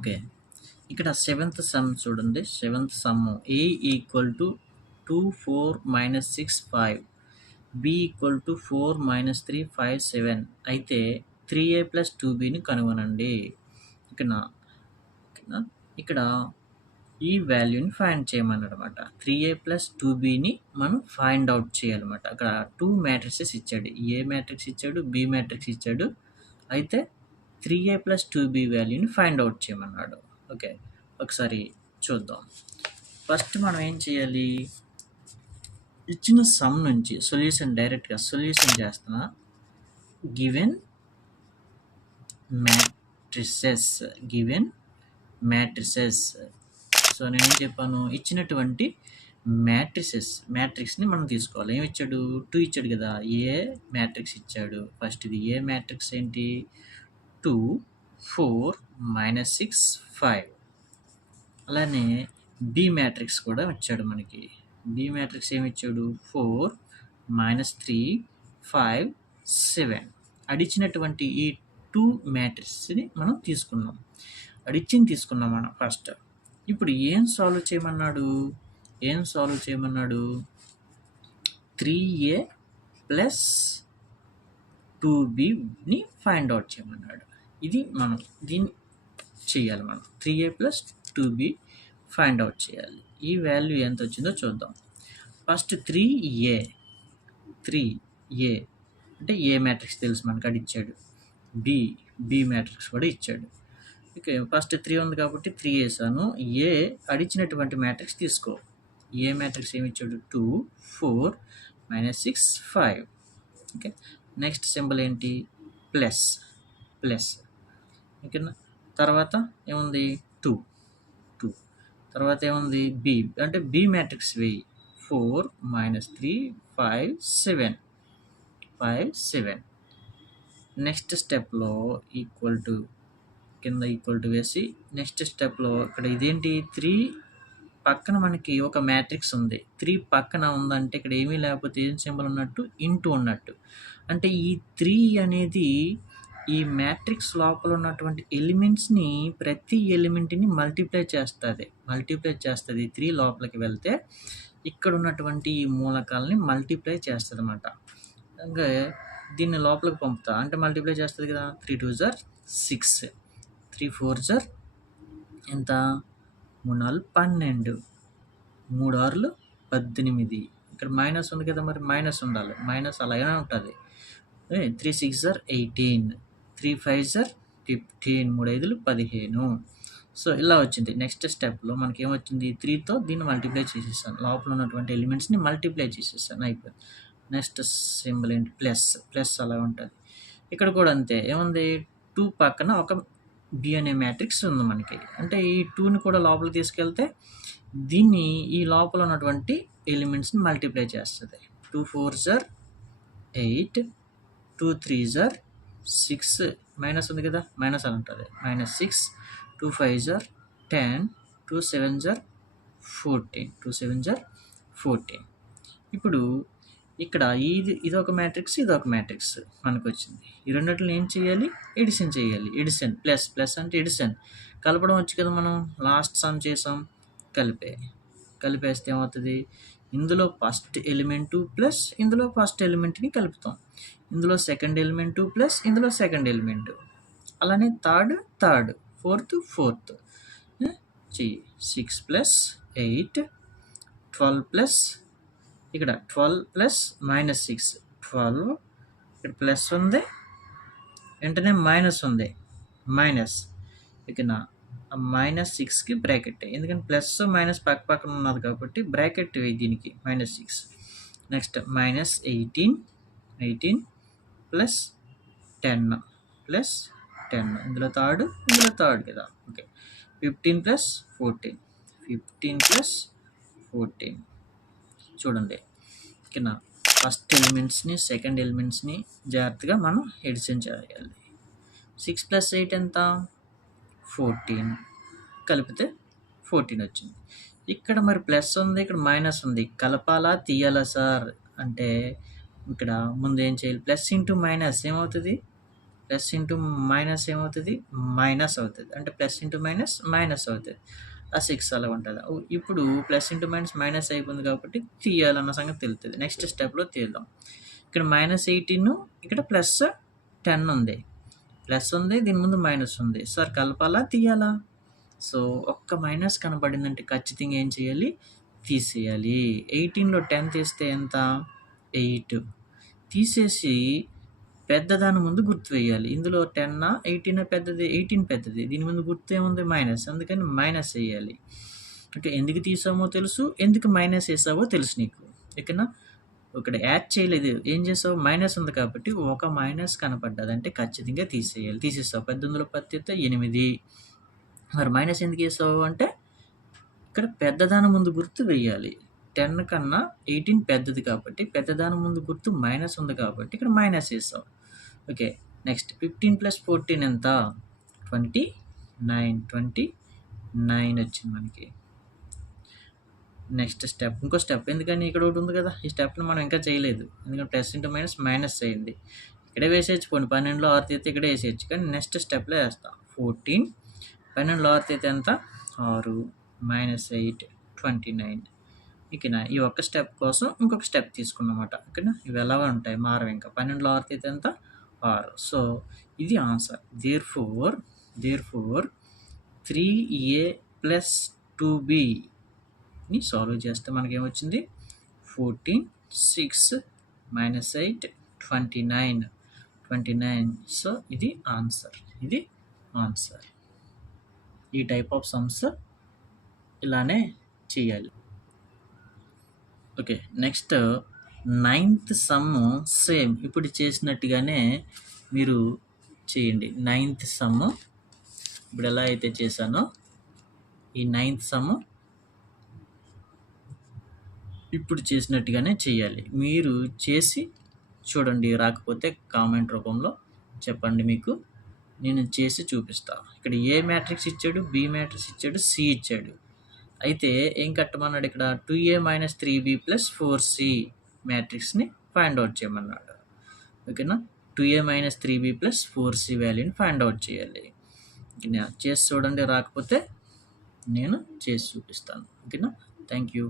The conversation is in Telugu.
ఓకే. ఇక్కడ సెవెంత్ సమ్ చూడండి. Seventh some A equal to 2, 4, -6, 5. B equal to 4, -3, 5, 7. అయితే 3A + 2Bని కనుగొనండి. ఓకేనా? ఓకేనా? ఇక్కడ ఈ వాల్యూని ఫైండ్ చేయమన్నాడనమాట. 3A + 2Bని మనం ఫైండ్ అవుట్ చేయాలన్నమాట. అక్కడ 2 మ్యాట్రిసెస్ ఇచ్చాడు. A మ్యాట్రిక్స్ ఇచ్చాడు, B మ్యాట్రిక్స్ ఇచ్చాడు. అయితే 3A + 2B వాల్యూని ఫైండ్ అవుట్ చేయమన్నాడు. ఓకే. ఒకసారి చూద్దాం. ఫస్ట్ మనం ఏం చేయాలి? ఇచ్చిన సమ్ నుంచి సొల్యూషన్ డైరెక్ట్గా సొల్యూషన్ చేస్తున్నా. Given matrices. సో నేనేం చెప్పాను? ఇచ్చినటువంటి మ్యాట్రిక్స్ని మనం తీసుకోవాలి. ఏమి ఇచ్చాడు? 2 ఇచ్చాడు కదా. ఏ మ్యాట్రిక్స్ ఇచ్చాడు. ఫస్ట్ ఇది ఏ మ్యాట్రిక్స్ ఏంటి? 2, 4, -6, 5. అలానే బి మ్యాట్రిక్స్ కూడా ఇచ్చాడు మనకి. బి మ్యాట్రిక్స్ ఏమి ఇచ్చాడు? 4, -3, 5, 7. అడిచినటువంటి ఈ 2 మ్యాట్రిక్స్ని మనం తీసుకున్నాం. తీసుకున్నాం మనం ఫస్ట్. ఇప్పుడు ఏం సాల్వ్ చేయమన్నాడు? 3A + 2Bని ఫైండ్ అవుట్ చేయమన్నాడు. ఇది మనం దీన్ని చేయాలి. మనం 3A + 2B ఫైండ్ అవుట్ చేయాలి. ఈ వాల్యూ ఎంత వచ్చిందో చూద్దాం. ఫస్ట్ 3A అంటే ఏ మ్యాట్రిక్స్ తెలుసు మనకు, అది ఇచ్చాడు. బి మ్యాట్రిక్స్ కూడా ఇచ్చాడు. ఓకే. ఫస్ట్ 3 ఉంది కాబట్టి 3 వేసాను. ఏ అడిచినటువంటి మ్యాట్రిక్స్ తీసుకో. ఏ మ్యాట్రిక్స్ ఏమి ఇచ్చాడు? 2, 4, -6, 5. ఓకే. నెక్స్ట్ సింబల్ ఏంటి? ప్లస్. ఓకేనా? తర్వాత ఏముంది? 2. తర్వాత ఏముంది? బి అంటే బి మ్యాట్రిక్స్ వేయి. 4, -3, 5, 7. నెక్స్ట్ స్టెప్లో ఈక్వల్ టు కింద ఈక్వల్ టు వేసి నెక్స్ట్ స్టెప్లో ఇక్కడ ఇదేంటి? 3 పక్కన మనకి ఒక మ్యాట్రిక్స్ ఉంది. 3 పక్కన ఉందంటే ఇక్కడ ఏమీ లేకపోతే ఏం సింబల్ ఉన్నట్టు? ఇంటూ ఉన్నట్టు. అంటే ఈ 3 అనేది ఈ మ్యాట్రిక్స్ లోపల ఉన్నటువంటి ఎలిమెంట్స్ని, ప్రతి ఎలిమెంట్ని మల్టిప్లై చేస్తుంది. 3 లోపలికి వెళ్తే ఇక్కడ ఉన్నటువంటి ఈ మూలకాలని మల్టిప్లై చేస్తుంది అన్నమాట. ఇంకా దీన్ని లోపలికి పంపుతా అంటే మల్టిప్లై చేస్తుంది కదా. 3 2 6, 3 4 ఎంత? 3 4 12, 3 6 18. ఇక్కడ మైనస్ ఉంది కదా, మరి మైనస్ ఉండాలి. మైనస్ అలాగే ఉంటుంది. 3 6 18, 3 5 15, 3 5 15. సో ఇలా వచ్చింది. నెక్స్ట్ స్టెప్లో మనకి ఏమొచ్చింది? 3తో దీన్ని మల్టిప్లై చేసేసాను. లోపల ఉన్నటువంటి ఎలిమెంట్స్ని మల్టిప్లై చేసేసాను. అయిపోయింది. నెక్స్ట్ సింబల్ ఏంటి? ప్లస్ అలా ఉంటుంది. ఇక్కడ కూడా అంతే. ఏముంది? 2 పక్కన ఒక బి అనే మ్యాట్రిక్స్ ఉంది మనకి. అంటే ఈ 2ని కూడా లోపలికి తీసుకెళ్తే దీన్ని ఈ లోపల ఉన్నటువంటి ఎలిమెంట్స్ని మల్టిప్లై చేస్తుంది. 2 4 8, 2 3 6, మైనస్ ఉంది కదా, మైనస్ అని ఉంటుంది. -6, 2 5 10, 2 7 14. ఇప్పుడు ఇక్కడ ఇదొక మ్యాట్రిక్స్, ఇదొక మ్యాట్రిక్స్ మనకు వచ్చింది. ఈ రెండిటిని ఏం చేయాలి? ఎడిషన్ చేయాలి. ఎడిషన్ ప్లస్ అంటే ఎడిషన్. కలపడం వచ్చు కదా. మనం లాస్ట్ సమ్ చేసాం. కలిపేస్తే ఏమవుతుంది? ఇందులో ఫస్ట్ ఎలిమెంటు ప్లస్ ఇందులో ఫస్ట్ ఎలిమెంట్ని కలుపుతాం. ఇందులో సెకండ్ ఎలిమెంటు ప్లస్ ఇందులో సెకండ్ ఎలిమెంటు, అలానే థర్డ్, ఫోర్త్ చెయ్యి. 6 + 8, 12 ఇక్కడ 12 -6, 12. ఇక్కడ ప్లస్ ఉంది, వెంటనే మైనస్ ఉంది. ఇక -6కి బ్రాకెట్, ఎందుకంటే ప్లస్ మైనస్ పక్కన ఉన్నది కాబట్టి బ్రాకెట్ వేయి దీనికి. -6. నెక్స్ట్ -18 +10 ఇందులో థర్డ్ కదా. ఓకే. 15 + 14 చూడండి. కింద ఫస్ట్ ఎలిమెంట్స్ని సెకండ్ ఎలిమెంట్స్ని జాగ్రత్తగా మనం ఎడిషన్ చేయాలి. 6 + 8 ఎంత? 14. కలిపితే 14 వచ్చింది. ఇక్కడ మరి ప్లస్ ఉంది, ఇక్కడ మైనస్ ఉంది. కలపాలా తీయాలా సార్ అంటే ఇక్కడ ముందు ఏం చేయాలి? ప్లస్ ఇంటూ మైనస్ ఏమవుతుంది? ప్లస్ ఇంటూ మైనస్ ఏమవుతుంది, మైనస్ అవుతుంది. అంటే ప్లస్ ఇంటూ మైనస్ మైనస్ అవుతుంది. ఆ 6 అలా ఉంటుంది. ఇప్పుడు ప్లస్ ఇంటూ మైనస్ మైనస్ అయిపోయింది కాబట్టి తీయాలన్న సంగతి తెలుస్తుంది. నెక్స్ట్ స్టెప్లో తీద్దాం. ఇక్కడ -18 ఇక్కడ +10 ఉంది. ప్లస్ ఉంది, దీని ముందు మైనస్ ఉంది. సార్ కలపాలా తీయాలా? సో ఒక్క మైనస్ కనపడిందంటే ఖచ్చితంగా ఏం చేయాలి, తీసేయాలి. 18లో 10 తీస్తే ఎంత, 8. తీసేసి పెద్దదాని ముందు గుర్తు వేయాలి. ఇందులో 10 18 పెద్దది, 18 పెద్దది. దీని ముందు గుర్తు ఏముంది, మైనస్. అందుకని మైనస్ వేయాలి. అంటే ఎందుకు తీసామో తెలుసు, ఎందుకు మైనస్ వేసావో తెలుసు నీకు. ఓకేనా? ఇక్కడ యాడ్ చేయలేదు, ఏం చేసావు, మైనస్ ఉంది కాబట్టి ఒక మైనస్ కనపడ్డదంటే ఖచ్చితంగా తీసేయాలి. తీసేసావు. 18లో 10 తీస్తే 8. మరి మైనస్ ఎందుకు వేసావు అంటే ఇక్కడ పెద్దదాని ముందు గుర్తు వేయాలి. 10 కన్నా 18 పెద్దది కాబట్టి పెద్దదాని ముందు గుర్తు మైనస్ ఉంది కాబట్టి ఇక్కడ మైనస్ వేసావు. ఓకే, నెక్స్ట్ 15 + 14 ఎంత, 29. 29 వచ్చింది మనకి. నెక్స్ట్ స్టెప్, ఇంకో స్టెప్. ఎందుకని ఇక్కడ ఒకటి ఉంది కదా, ఈ స్టెప్ని మనం ఇంకా చేయలేదు. ఎందుకంటే ప్లస్ ఇంటూ మైనస్ మైనస్ అయింది. ఇక్కడే వేసేయచ్చు. 12లో 6 తీస్తే ఇక్కడే వేసేయచ్చు, కానీ నెక్స్ట్ స్టెప్లో వేస్తాం. 14 12లో 6 తీస్తే ఎంత, 6 -8 29. ఓకేనా? ఈ ఒక్క స్టెప్ కోసం ఇంకొక స్టెప్ తీసుకున్నమాట. ఓకేనా? ఇవి ఎలా ఉంటాయి, మారవు ఇంకా. 12లో 6 తీస్తే ఎంత, 6. సో ఇది answer. There four 3a + 2b ని సాల్వ్ చేస్తే మనకేమొచ్చింది, 14 6 -8 29. సో ఇది ఆన్సర్. ఈ టైప్ ఆఫ్ సమ్స్ ఇలానే చేయాలి. Okay, next 9th some same ఇప్పుడు చేసినట్టుగానే మీరు చేయండి. 9th సమ్ ఇప్పుడు ఎలా అయితే చేశానో ఈ 9th సమ్ ఇప్పుడు చేసినట్టుగానే చేయాలి. మీరు చేసి చూడండి, రాకపోతే కామెంట్ రూపంలో చెప్పండి. మీకు నేను చేసి చూపిస్తాను. ఇక్కడ ఏ మ్యాట్రిక్స్ ఇచ్చాడు, బి మ్యాట్రిక్స్ ఇచ్చాడు, సి ఇచ్చాడు. అయితే ఏం కట్టమన్నాడు, ఇక్కడ 2a - 3b + 4c మ్యాట్రిక్స్ని find out చేయమన్నాడు. ఓకేనా? 2a - 3b + 4c వాల్యూని ఫైండ్ అవుట్ చేయాలి. ఓకేనా? చేసి చూడండి, రాకపోతే నేను చేసి చూపిస్తాను. ఓకేనా? Thank you.